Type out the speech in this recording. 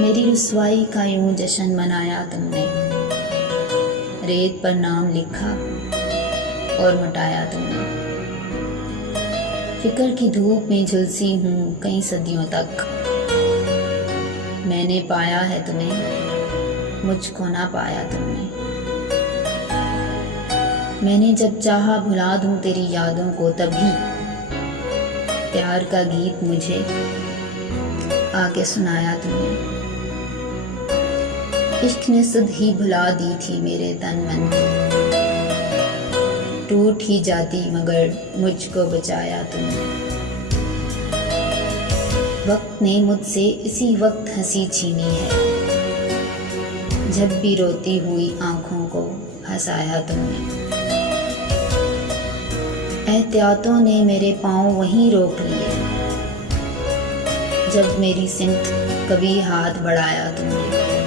मेरी रुसवाई का यूं जश्न मनाया तुमने, रेत पर नाम लिखा और मिटाया तुमने। फिक्र की धूप में झुलसी हूँ कई सदियों तक, मैंने पाया है तुम्हें, मुझको ना पाया तुमने। मैंने जब चाहा भुला दूं तेरी यादों को, तभी प्यार का गीत मुझे आके सुनाया तुमने। इश्क ने सुध ही भुला दी थी मेरे तन मन की, टूट ही जाती मगर मुझको बचाया तुमने। वक्त ने मुझसे इसी वक्त हंसी छीनी है, जब भी रोती हुई आंखों को हंसाया तुमने। एहतियातों ने मेरे पाँव वहीं रोक लिए, जब मेरी सिमत कभी हाथ बढ़ाया तुमने।